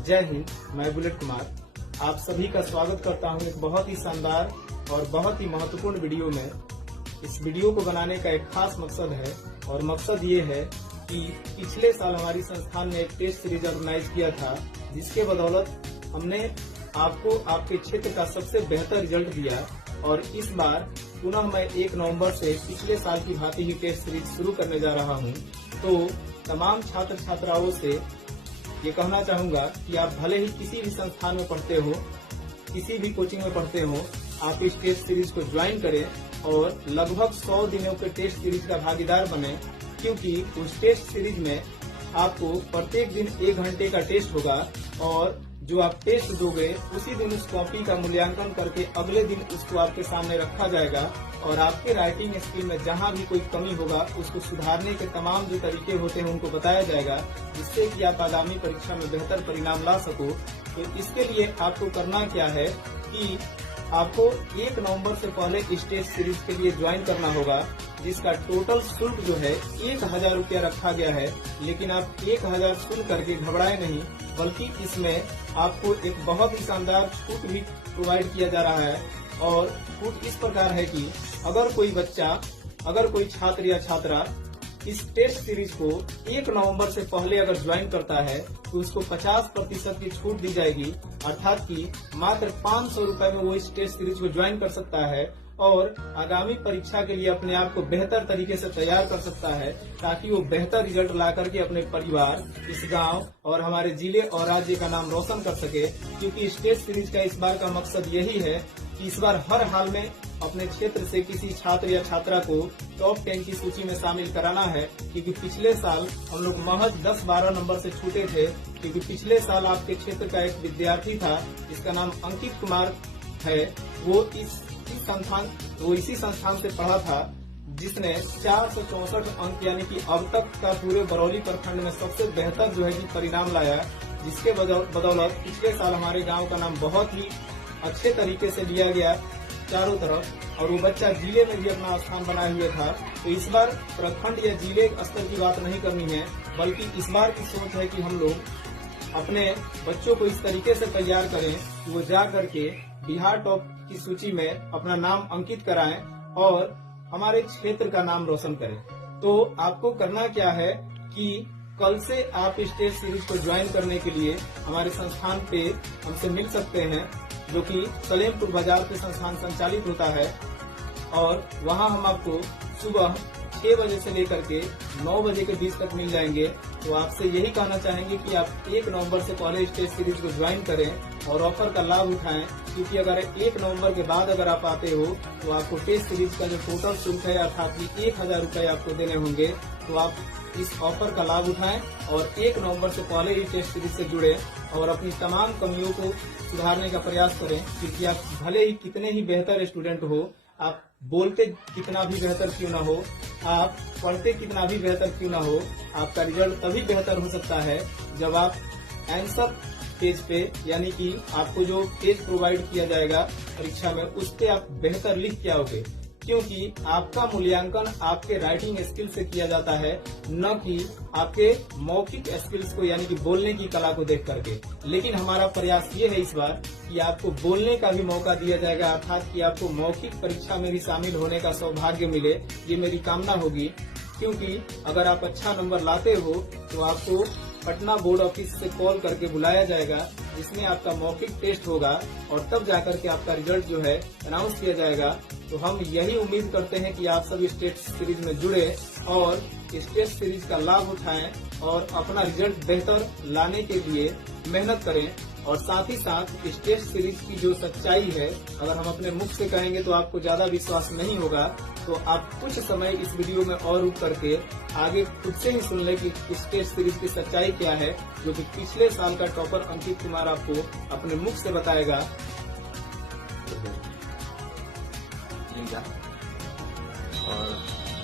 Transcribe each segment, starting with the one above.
जय हिंद। मैं बुलेट कुमार आप सभी का स्वागत करता हूं एक बहुत ही शानदार और बहुत ही महत्वपूर्ण वीडियो में। इस वीडियो को बनाने का एक खास मकसद है और मकसद ये है कि पिछले साल हमारी संस्थान ने एक टेस्ट सीरीज ऑर्गेनाइज किया था, जिसके बदौलत हमने आपको आपके क्षेत्र का सबसे बेहतर रिजल्ट दिया। और इस बार पुनः मैं 1 नवंबर से पिछले साल की भांति ही टेस्ट सीरीज शुरू करने जा रहा हूं। तो तमाम छात्र छात्राओं से ये कहना चाहूंगा कि आप भले ही किसी भी संस्थान में पढ़ते हो, किसी भी कोचिंग में पढ़ते हो, आप इस टेस्ट सीरीज को ज्वाइन करें और लगभग 100 दिनों के टेस्ट सीरीज का भागीदार बने, क्योंकि उस टेस्ट सीरीज में आपको प्रत्येक दिन 1 घंटे का टेस्ट होगा और जो आप टेस्ट दोगे उसी दिन उस कॉपी का मूल्यांकन करके अगले दिन उसको आपके सामने रखा जाएगा और आपके राइटिंग स्किल में जहां भी कोई कमी होगा उसको सुधारने के तमाम जो तरीके होते हैं उनको बताया जाएगा, जिससे कि आप आगामी परीक्षा में बेहतर परिणाम ला सको। तो इसके लिए आपको करना क्या है कि आपको 1 नवंबर से पहले इस टेस्ट सीरीज के लिए ज्वाइन करना होगा, जिसका टोटल शुल्क जो है 1000 रुपया रखा गया है। लेकिन आप 1000 सुन करके घबराए नहीं, बल्कि इसमें आपको एक बहुत ही शानदार छूट भी प्रोवाइड किया जा रहा है। और छूट इस प्रकार है कि अगर कोई बच्चा, अगर कोई छात्र या छात्रा इस टेस्ट सीरीज को 1 नवंबर से पहले अगर ज्वाइन करता है तो उसको 50% की छूट दी जाएगी, अर्थात कि मात्र 500 रुपए में वो इस टेस्ट सीरीज को ज्वाइन कर सकता है और आगामी परीक्षा के लिए अपने आप को बेहतर तरीके से तैयार कर सकता है, ताकि वो बेहतर रिजल्ट ला करके अपने परिवार, इस गांव और हमारे जिले और राज्य का नाम रोशन कर सके। क्योंकि इस टेस्ट सीरीज का इस बार का मकसद यही है कि इस बार हर हाल में अपने क्षेत्र से किसी छात्र या छात्रा को टॉप 10 की सूची में शामिल कराना है। क्योंकि पिछले साल हम लोग महज 10-12 नंबर से छूटे थे, क्योंकि पिछले साल आपके क्षेत्र का एक विद्यार्थी था जिसका नाम अंकित कुमार है। वो इसी संस्थान से पढ़ा था, जिसने 464 अंक यानी कि अब तक का पूरे बरौली प्रखंड में सबसे बेहतर जो है कि परिणाम लाया, जिसके बदौलत पिछले साल हमारे गांव का नाम बहुत ही अच्छे तरीके से लिया गया चारों तरफ, और वो बच्चा जिले में भी अपना स्थान बनाए हुए था। तो इस बार प्रखंड या जिले स्तर की बात नहीं करनी है, बल्कि इस बार की सोच है कि हम लोग अपने बच्चों को इस तरीके से तैयार करें कि वो जा करके बिहार टॉप की सूची में अपना नाम अंकित कराएं और हमारे क्षेत्र का नाम रोशन करें। तो आपको करना क्या है कि कल से आप इस टेस्ट सीरीज को ज्वाइन करने के लिए हमारे संस्थान पे हमसे मिल सकते हैं, जो कि सलेमपुर बाजार पे संस्थान संचालित होता है। और वहां हम आपको सुबह 6 बजे से लेकर के 9 बजे के बीच तक मिल जाएंगे। तो आपसे यही कहना चाहेंगे कि आप 1 नवंबर से पहले इस टेस्ट सीरीज को ज्वाइन करें और ऑफर का लाभ उठाएं, क्योंकि अगर 1 नवंबर के बाद अगर आप आते हो तो आपको टेस्ट सीरीज का जो टोटल शुल्क है अर्थात कि 1000 रुपए आपको देने होंगे। तो आप इस ऑफर का लाभ उठाएं और 1 नवंबर से पहले ही टेस्ट सीरीज से जुड़े और अपनी तमाम कमियों को सुधारने का प्रयास करें। क्योंकि आप भले ही कितने ही बेहतर स्टूडेंट हो, आप बोलते कितना भी बेहतर क्यों ना हो, आप पढ़ते कितना भी बेहतर क्यों ना हो, आपका रिजल्ट तभी बेहतर हो सकता है जब आप आंसर पेज पे, यानी कि आपको जो पेज प्रोवाइड किया जाएगा परीक्षा में, उस पे आप बेहतर लिख के आओगे। क्योंकि आपका मूल्यांकन आपके राइटिंग स्किल से किया जाता है, न कि आपके मौखिक स्किल्स को यानी कि बोलने की कला को देख करके। लेकिन हमारा प्रयास ये है इस बार कि आपको बोलने का भी मौका दिया जाएगा, अर्थात कि आपको मौखिक परीक्षा में भी शामिल होने का सौभाग्य मिले, ये मेरी कामना होगी। क्योंकि अगर आप अच्छा नंबर लाते हो तो आपको पटना बोर्ड ऑफिस से कॉल करके बुलाया जाएगा, जिसमें आपका मौखिक टेस्ट होगा और तब जाकर के आपका रिजल्ट जो है अनाउंस किया जाएगा। तो हम यही उम्मीद करते हैं कि आप सब इस टेस्ट सीरीज में जुड़े और इस टेस्ट सीरीज का लाभ उठाएं और अपना रिजल्ट बेहतर लाने के लिए मेहनत करें। और साथ ही साथ इस टेस्ट सीरीज की जो सच्चाई है, अगर हम अपने मुख से कहेंगे तो आपको ज्यादा विश्वास नहीं होगा, तो आप कुछ समय इस वीडियो में और रुक करके आगे खुद से ही सुन ले कि इस टेस्ट सीरीज की सच्चाई क्या है, जो कि पिछले साल का टॉपर अंकित कुमार आपको अपने मुख से बताएगा। और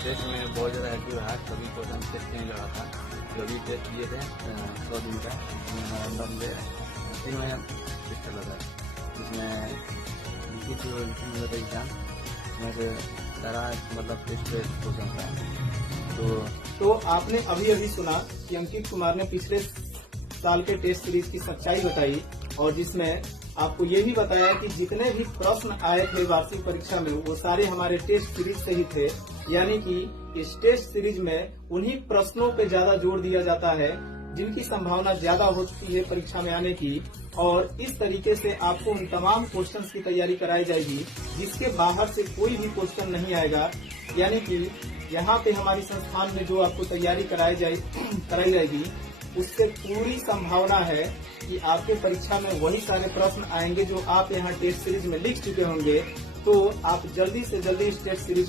टेस्ट में बहुत ज़्यादा एक्टिव रहा, सभी क्वेश्चन टेस्ट नहीं लगा था, जो भी टेस्ट दिए थे 100 दिन का, रैंडम डे 3 महीना टेस्ट लगा, जिसमें कुछ एग्जाम में से सारा मतलब टेस्ट क्वेश्चन था। तो आपने अभी सुना कि अंकित कुमार ने पिछले साल के टेस्ट सीरीज की सच्चाई बताई और जिसमें आपको ये भी बताया कि जितने भी प्रश्न आए थे वार्षिक परीक्षा में वो सारे हमारे टेस्ट सीरीज से ही थे। यानी कि इस टेस्ट सीरीज में उन्हीं प्रश्नों पे ज्यादा जोर दिया जाता है जिनकी संभावना ज्यादा हो चुकी है परीक्षा में आने की, और इस तरीके से आपको उन तमाम क्वेश्चंस की तैयारी कराई जाएगी जिसके बाहर से कोई भी क्वेश्चन नहीं आएगा। यानी कि यहाँ पे हमारी संस्थान में जो आपको तैयारी कराई जाएगी उससे पूरी संभावना है कि आपके परीक्षा में वही सारे प्रश्न आएंगे जो आप यहाँ टेस्ट सीरीज में लिख चुके होंगे। तो आप जल्दी से जल्दी इस टेस्ट सीरीज